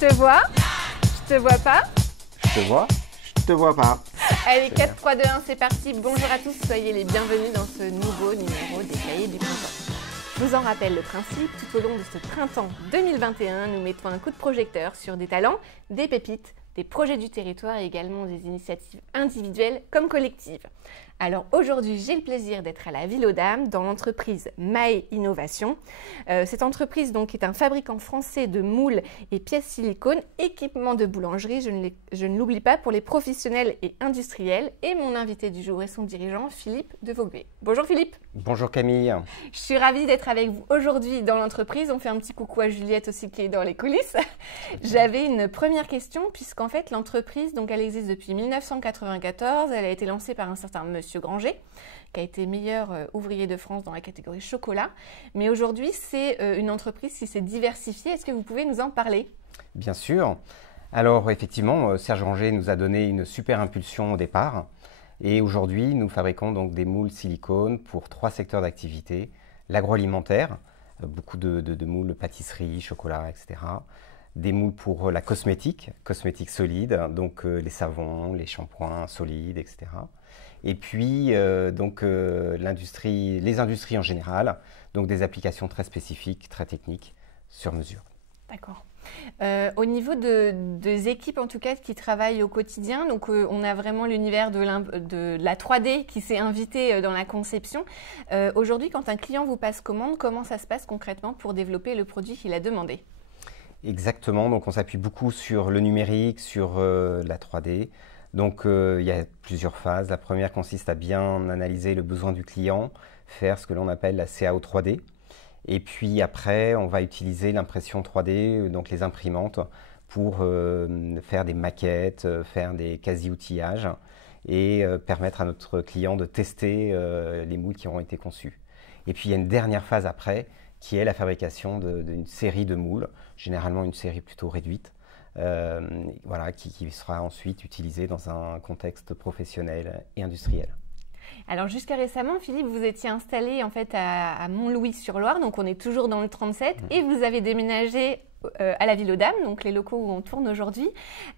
Je te vois. Je te vois pas. Je te vois. Je te vois pas. Allez, 4, 3, 2, 1, c'est parti. Bonjour à tous, soyez les bienvenus dans ce nouveau numéro des Cahiers du printemps. Je vous en rappelle le principe, tout au long de ce printemps 2021, nous mettons un coup de projecteur sur des talents, des pépites, des projets du territoire et également des initiatives individuelles comme collectives. Alors aujourd'hui, j'ai le plaisir d'être à la Ville aux Dames dans l'entreprise Mae Innovation. Cette entreprise donc est un fabricant français de moules et pièces silicone, équipements de boulangerie, je ne l'oublie pas, pour les professionnels et industriels. Et mon invité du jour est son dirigeant, Philippe de Vogüé. Bonjour Philippe. Bonjour Camille. Je suis ravie d'être avec vous aujourd'hui dans l'entreprise. On fait un petit coucou à Juliette aussi qui est dans les coulisses. J'avais une première question puisqu'en fait l'entreprise, donc elle existe depuis 1994. Elle a été lancée par un certain Monsieur Granger, qui a été meilleur ouvrier de France dans la catégorie chocolat. Mais aujourd'hui, c'est une entreprise qui s'est diversifiée. Est-ce que vous pouvez nous en parler? Bien sûr. Alors effectivement, Serge Granger nous a donné une super impulsion au départ. Et aujourd'hui, nous fabriquons donc des moules silicone pour 3 secteurs d'activité. L'agroalimentaire, beaucoup de moules pâtisserie, chocolat, etc. Des moules pour la cosmétique solide, donc les savons, les shampoings solides, etc. Et puis les industries en général, donc des applications très spécifiques, très techniques, sur mesure. D'accord. Au niveau des équipes en tout cas qui travaillent au quotidien, donc on a vraiment l'univers de la 3D qui s'est invité dans la conception. Aujourd'hui, quand un client vous passe commande, comment ça se passe concrètement pour développer le produit qu'il a demandé? Exactement, donc on s'appuie beaucoup sur le numérique, sur la 3D. Donc il y a plusieurs phases. La première consiste à bien analyser le besoin du client, faire ce que l'on appelle la CAO 3D. Et puis après, on va utiliser l'impression 3D, donc les imprimantes, pour faire des maquettes, faire des quasi-outillages et permettre à notre client de tester les moules qui auront été conçus. Et puis il y a une dernière phase après, qui est la fabrication d'une série de moules, généralement une série plutôt réduite, voilà, qui sera ensuite utilisée dans un contexte professionnel et industriel. Alors jusqu'à récemment, Philippe, vous étiez installé en fait à Montlouis-sur-Loire, donc on est toujours dans le 37, et vous avez déménagé à la Ville aux Dames, donc les locaux où on tourne aujourd'hui.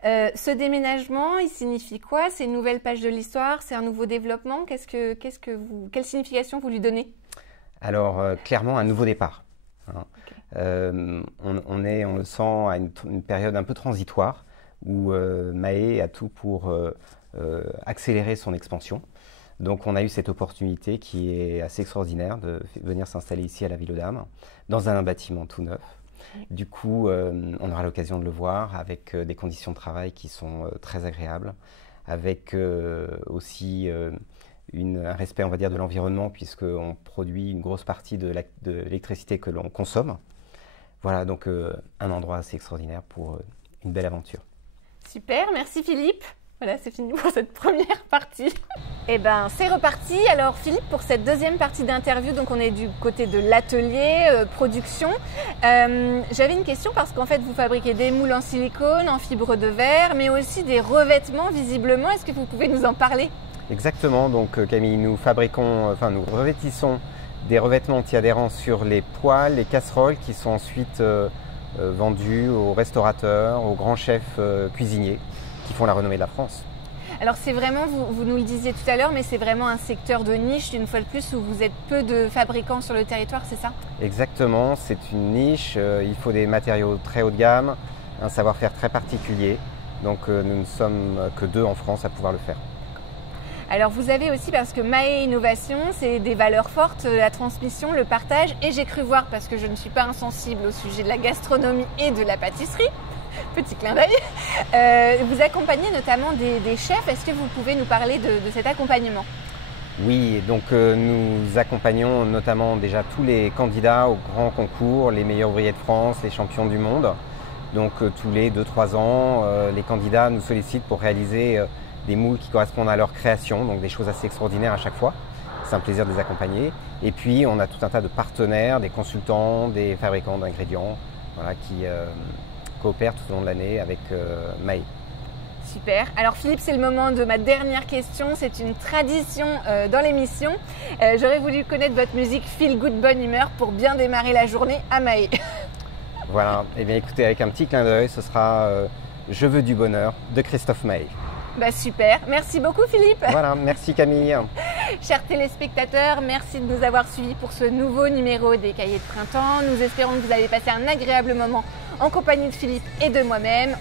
Ce déménagement, il signifie quoi? C'est une nouvelle page de l'histoire? C'est un nouveau développement? Quelle signification vous lui donnez? Alors clairement un nouveau départ. Hein. Okay. On le sent à une période un peu transitoire où Mae a tout pour accélérer son expansion. Donc on a eu cette opportunité qui est assez extraordinaire de venir s'installer ici à la Ville aux Dames, dans un bâtiment tout neuf. Du coup, on aura l'occasion de le voir avec des conditions de travail qui sont très agréables, avec aussi un respect, on va dire, de l'environnement, puisqu'on produit une grosse partie de l'électricité que l'on consomme. Voilà, donc un endroit assez extraordinaire pour une belle aventure. Super, merci Philippe. Voilà, c'est fini pour cette première partie. Eh bien, c'est reparti. Alors Philippe, pour cette deuxième partie d'interview, donc on est du côté de l'atelier, production. J'avais une question parce qu'en fait, vous fabriquez des moules en silicone, en fibre de verre, mais aussi des revêtements visiblement. Est-ce que vous pouvez nous en parler? Exactement, donc Camille, nous revêtissons des revêtements anti-adhérents sur les poêles, les casseroles qui sont ensuite vendus aux restaurateurs, aux grands chefs cuisiniers qui font la renommée de la France. Alors c'est vraiment, vous nous le disiez tout à l'heure, mais c'est vraiment un secteur de niche, une fois de plus, où vous êtes peu de fabricants sur le territoire, c'est ça? Exactement, c'est une niche, il faut des matériaux très haut de gamme, un savoir-faire très particulier, donc nous ne sommes que 2 en France à pouvoir le faire. Alors vous avez aussi, parce que Mae Innovation, c'est des valeurs fortes, la transmission, le partage, et j'ai cru voir, parce que je ne suis pas insensible au sujet de la gastronomie et de la pâtisserie, petit clin d'œil, vous accompagnez notamment des chefs. Est-ce que vous pouvez nous parler de cet accompagnement? Oui, donc nous accompagnons notamment déjà tous les candidats au grand concours, les meilleurs ouvriers de France, les champions du monde. Donc tous les 2-3 ans, les candidats nous sollicitent pour réaliser des moules qui correspondent à leur création, donc des choses assez extraordinaires à chaque fois. C'est un plaisir de les accompagner. Et puis on a tout un tas de partenaires, des consultants, des fabricants d'ingrédients, voilà, qui coopèrent tout au long de l'année avec Mae. Super. Alors Philippe, c'est le moment de ma dernière question. C'est une tradition dans l'émission. J'aurais voulu connaître votre musique Feel Good Bonne Humeur pour bien démarrer la journée à Mae. Voilà, et bien écoutez, avec un petit clin d'œil, ce sera Je veux du bonheur de Christophe Maé. Bah super, merci beaucoup Philippe. Voilà, merci Camille. Chers téléspectateurs, merci de nous avoir suivis pour ce nouveau numéro des Cahiers de Printemps. Nous espérons que vous avez passé un agréable moment en compagnie de Philippe et de moi-même.